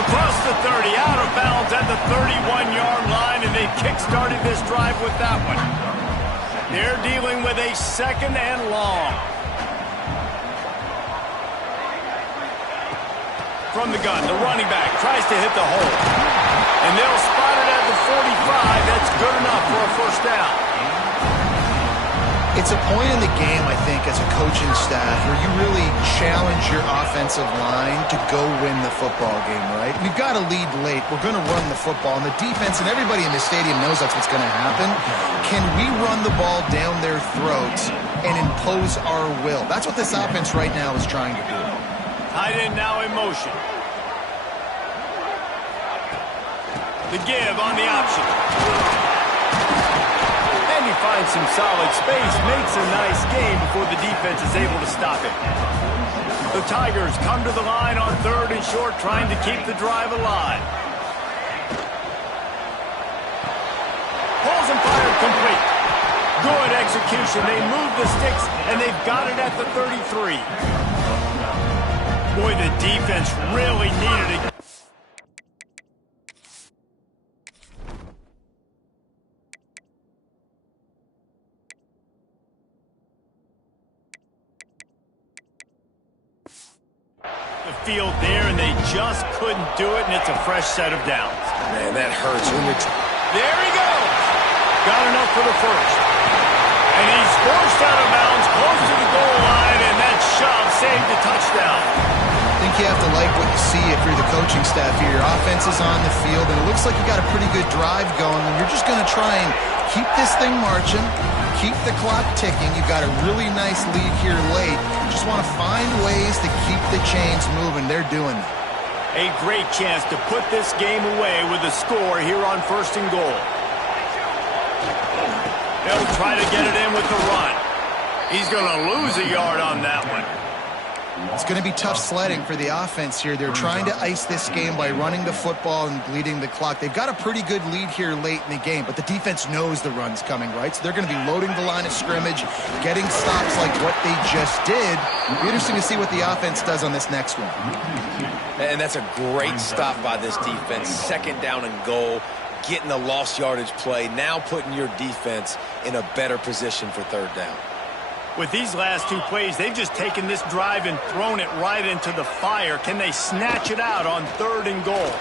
Across the 30, out of bounds at the 31-yard line, and they kick-started this drive with that one. They're dealing with a second and long. From the gun, the running back tries to hit the hole. And they'll spot it at the 45. That's good enough for a first down. It's a point in the game, I think, as a coaching staff where you really challenge your offensive line to go win the football game, right? We've got to lead late. We're going to run the football. And the defense and everybody in the stadium knows that's what's going to happen. Can we run the ball down their throats and impose our will? That's what this offense right now is trying to do. Tight end now in motion. The give on the option. And he finds some solid space, makes a nice game before the defense is able to stop it. The Tigers come to the line on 3rd and short, trying to keep the drive alive. Pulls and fired complete. Good execution. They move the sticks, and they've got it at the 33. Boy, the defense really needed it. The field there, and they just couldn't do it, and it's a fresh set of downs. Man, that hurts when you're... There he goes. Got enough for the first. And he's forced out of bounds, close to the goal line, and that shove saved the touchdown. I think you have to like what you see if you're the coaching staff here. Your offense is on the field, and it looks like you got a pretty good drive going, and you're just going to try and keep this thing marching, keep the clock ticking. You've got a really nice lead here late. You just want to find ways to keep the chains moving. They're doing it. A great chance to put this game away with a score here on 1st and goal. They'll try to get it in with the run. He's going to lose a yard on that one. It's going to be tough sledding for the offense here. They're trying to ice this game by running the football and bleeding the clock. They've got a pretty good lead here late in the game, but the defense knows the run's coming, right? So they're going to be loading the line of scrimmage, getting stops like what they just did. It'll be interesting to see what the offense does on this next one. And that's a great stop by this defense. 2nd down and goal, getting the lost yardage play, now putting your defense in a better position for 3rd down. With these last 2 plays, they've just taken this drive and thrown it right into the fire. Can they snatch it out on 3rd and goal?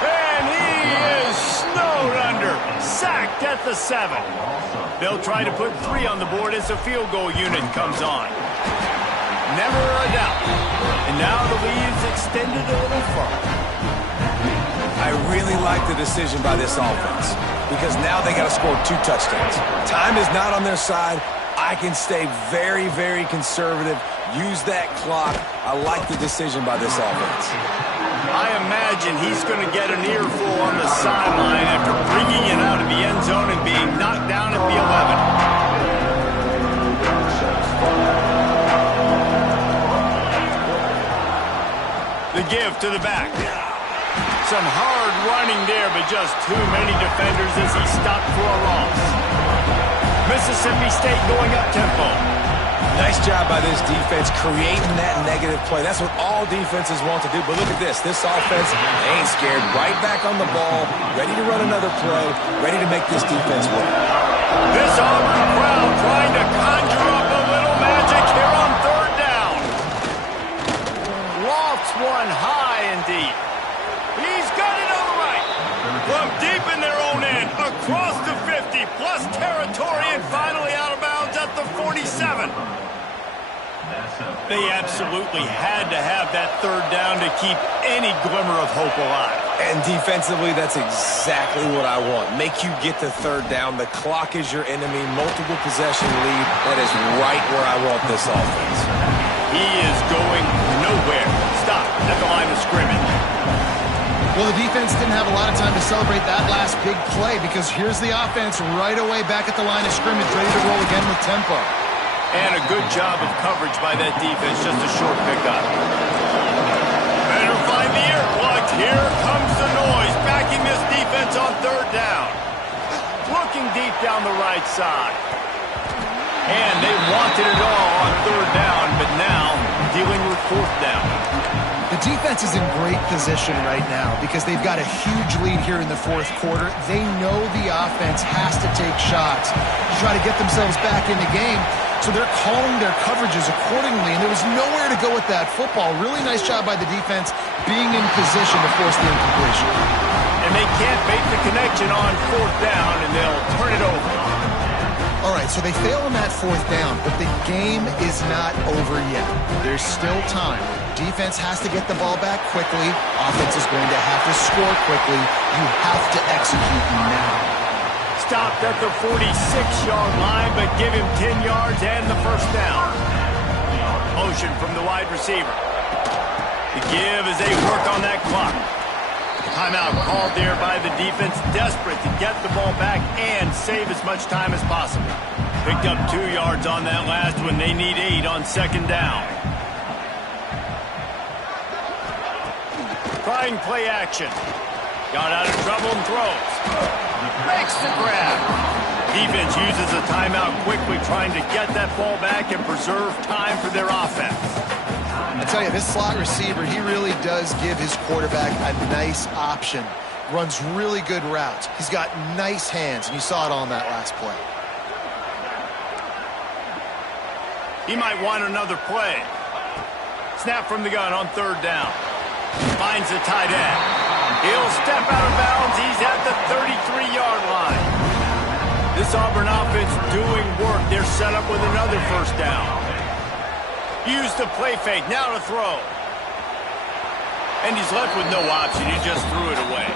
And he is snowed under, sacked at the 7. They'll try to put 3 on the board as the field goal unit comes on. Never a doubt. And now the lead's extended a little further. I really like the decision by this offense because now they got to score 2 touchdowns. Time is not on their side. I can stay very, very conservative, use that clock. I like the decision by this offense. I imagine he's going to get an earful on the sideline after bringing it out of the end zone and being knocked down at the 11. The give to the back. Some hard running there, but just too many defenders as he stopped for a loss. Mississippi State going up-tempo. Nice job by this defense creating that negative play. That's what all defenses want to do. But look at this. This offense ain't scared. Right back on the ball, ready to run another play, ready to make this defense work. This Auburn crowd trying to conjure up a little magic here on 3rd down. Lofts one high and deep. He's got it on the right. From deep in their own end, across the 50, plus territory, and finally out of bounds at the 47. They absolutely had to have that 3rd down to keep any glimmer of hope alive. And defensively, that's exactly what I want. Make you get the 3rd down. The clock is your enemy. Multiple possession lead. That is right where I want this offense. He is going nowhere. Stop at the line of scrimmage. Well, the defense didn't have a lot of time to celebrate that last big play because here's the offense right away back at the line of scrimmage, ready to roll again with tempo. And a good job of coverage by that defense, just a short pickup. Better find the earplugs. Here comes the noise, backing this defense on 3rd down. Looking deep down the right side. And they wanted it all on 3rd down, but now dealing with 4th down. The defense is in great position right now because they've got a huge lead here in the 4th quarter. They know the offense has to take shots to try to get themselves back in the game, so they're calling their coverages accordingly, and there was nowhere to go with that football. Really nice job by the defense being in position to force the incompletion. And they can't make the connection on 4th down, and they'll turn it over. All right, so they fail on that 4th down, but the game is not over yet. There's still time. Defense has to get the ball back quickly. Offense is going to have to score quickly. You have to execute now. Stopped at the 46-yard line, but give him 10 yards and the 1st down. Motion from the wide receiver. The give as they work on that clock. Timeout called there by the defense, desperate to get the ball back and save as much time as possible. Picked up 2 yards on that last one. They need 8 on 2nd down. Trying play action. Got out of trouble and throws. Makes the grab. Defense uses a timeout quickly, trying to get that ball back and preserve time for their offense. I tell you, this slot receiver, he really does give his quarterback a nice option. Runs really good routes. He's got nice hands, and you saw it on that last play. He might want another play. Snap from the gun on 3rd down. Finds the tight end. He'll step out of bounds. He's at the 33-yard line. This Auburn offense doing work. They're set up with another 1st down. Use the play fake. Now to throw. And he's left with no option. He just threw it away.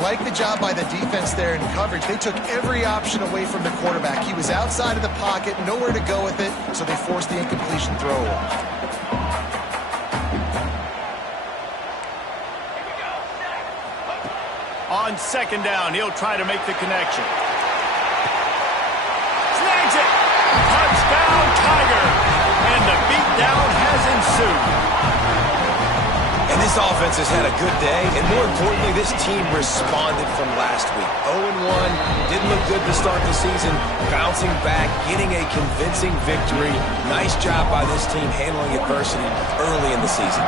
Like the job by the defense there in coverage. They took every option away from the quarterback. He was outside of the pocket, nowhere to go with it, so they forced the incompletion throw away. On 2nd down, he'll try to make the connection. Snags it! Touchdown, Tiger! And the beatdown has ensued. And this offense has had a good day, and more importantly, this team responded from last week. 0-1, didn't look good to start the season, bouncing back, getting a convincing victory. Nice job by this team handling adversity early in the season.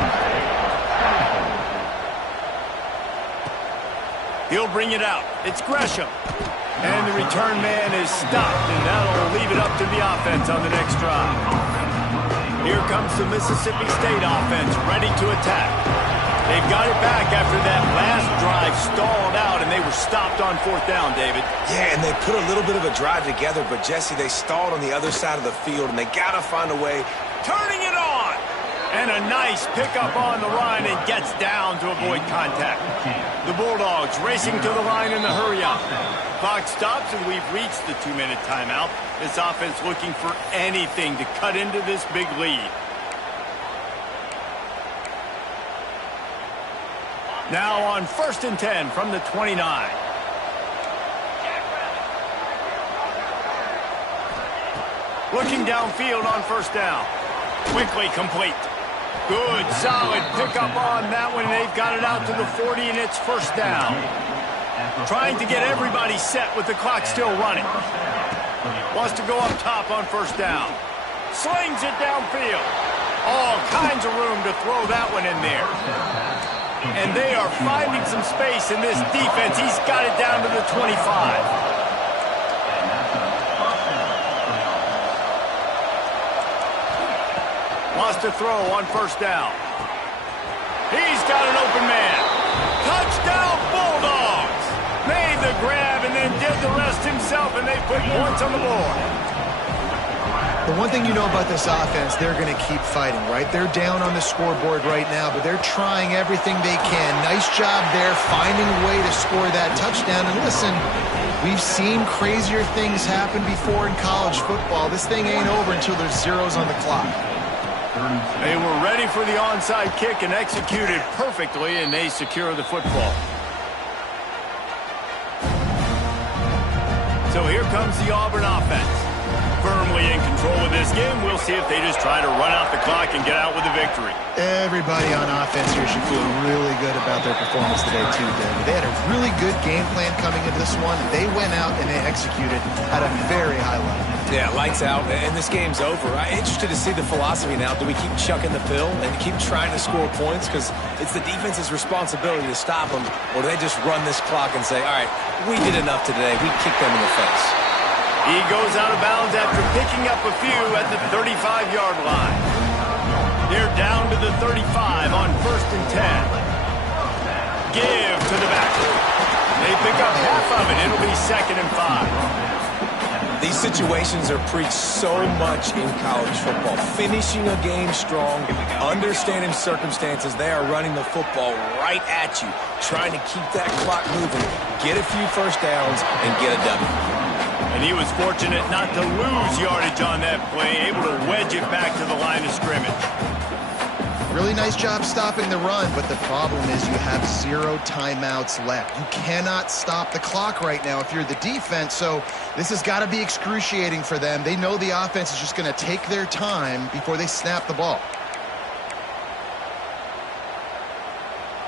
He'll bring it out. It's Gresham. And the return man is stopped, and that'll leave it up to the offense on the next drive. Here comes the Mississippi State offense, ready to attack. They've got it back after that last drive stalled out, and they were stopped on 4th down, David. Yeah, and they put a little bit of a drive together, but, Jesse, they stalled on the other side of the field, and they got to find a way. Turning it on. And a nice pickup on the line and gets down to avoid contact. The Bulldogs racing to the line in the hurry-up. Clock stops and we've reached the 2-minute timeout. This offense looking for anything to cut into this big lead. Now on 1st and 10 from the 29. Looking downfield on 1st down. Quickly complete. Good, solid pickup on that one. They've got it out to the 40, and it's 1st down. Trying to get everybody set with the clock still running. Wants to go up top on 1st down. Slings it downfield. All kinds of room to throw that one in there. And they are finding some space in this defense. He's got it down to the 25. Wants to throw on 1st down. He's got an open man. Touchdown Bulldogs! Made the grab and then did the rest himself, and they put points on the board. The one thing you know about this offense, they're going to keep fighting, right? They're down on the scoreboard right now, but they're trying everything they can. Nice job there, finding a way to score that touchdown. And listen, we've seen crazier things happen before in college football. This thing ain't over until there's zeros on the clock. They were ready for the onside kick and executed perfectly, and they secure the football. So here comes the Auburn offense. Firmly in control of this game. We'll see if they just try to run out the clock and get out with a victory. Everybody on offense here should feel really good about their performance today, too, David. They had a really good game plan coming into this one. They went out and they executed at a very high level. Yeah, lights out, and this game's over. I'm interested to see the philosophy now. Do we keep chucking the pill and keep trying to score points? Because it's the defense's responsibility to stop them. Or do they just run this clock and say, all right, we did enough today. We kicked them in the face. He goes out of bounds after picking up a few at the 35-yard line. They're down to the 35 on 1st and 10. Give to the back. They pick up half of it. It'll be 2nd and 5. These situations are preached so much in college football. Finishing a game strong, understanding circumstances. They are running the football right at you, trying to keep that clock moving, get a few 1st downs, and get a W. And he was fortunate not to lose yardage on that play, able to wedge it back to the line of scrimmage. Really nice job stopping the run, but the problem is you have 0 timeouts left. You cannot stop the clock right now if you're the defense, so this has got to be excruciating for them. They know the offense is just going to take their time before they snap the ball.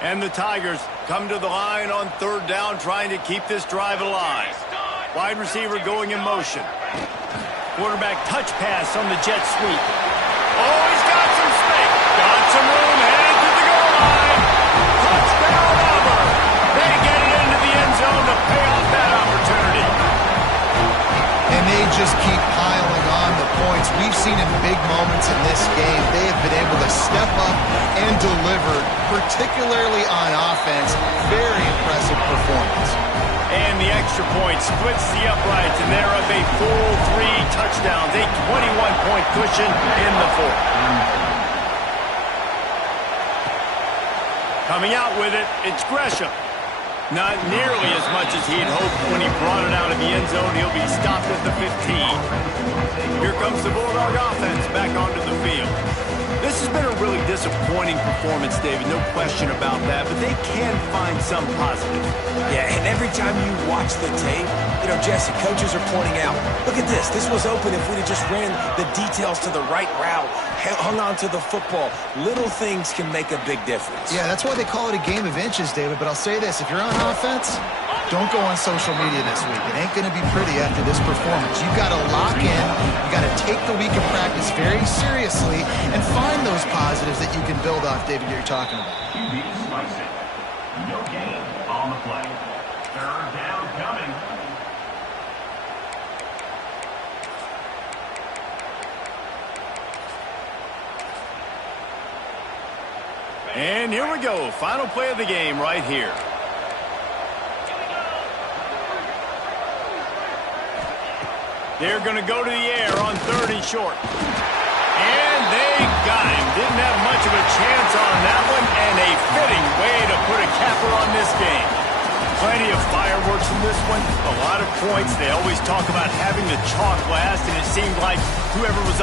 And the Tigers come to the line on 3rd down, trying to keep this drive alive. Wide receiver going in motion. Quarterback touch pass on the jet sweep. Oh, he's got some space. Got some room, headed to the goal line. Touchdown, Auburn. They get it into the end zone to pay off that opportunity. And they just keep piling on the points. We've seen in big moments in this game, they have been able to step up and deliver, particularly on offense. Very impressive performance. And the extra point splits the uprights, and they're up a full 3 touchdowns, a 21-point cushion in the 4th. Coming out with it, it's Gresham. Not nearly as much as he had hoped when he brought it out of the end zone. He'll be stopped at the 15. Here comes the Bulldog offense back onto the field. This has been a really disappointing performance, David, no question about that, but they can find some positive. Yeah, and every time you watch the tape, Jesse, coaches are pointing out, look at this. This was open if we'd have just ran the details to the right route, hung on to the football. Little things can make a big difference. Yeah, that's why they call it a game of inches, David, but I'll say this. If you're on offense, don't go on social media this week. It ain't going to be pretty after this performance. You've got to lock in. You've got to take the week of practice very seriously and find those positives that you can build off, David, that you're talking about. No gain on the play. 3rd down coming. And here we go. Final play of the game right here. They're going to go to the air on 3rd and short. And they got him. Didn't have much of a chance on that one, and a fitting way to put a capper on this game. Plenty of fireworks in this one. A lot of points. They always talk about having the chalk last, and it seemed like whoever was on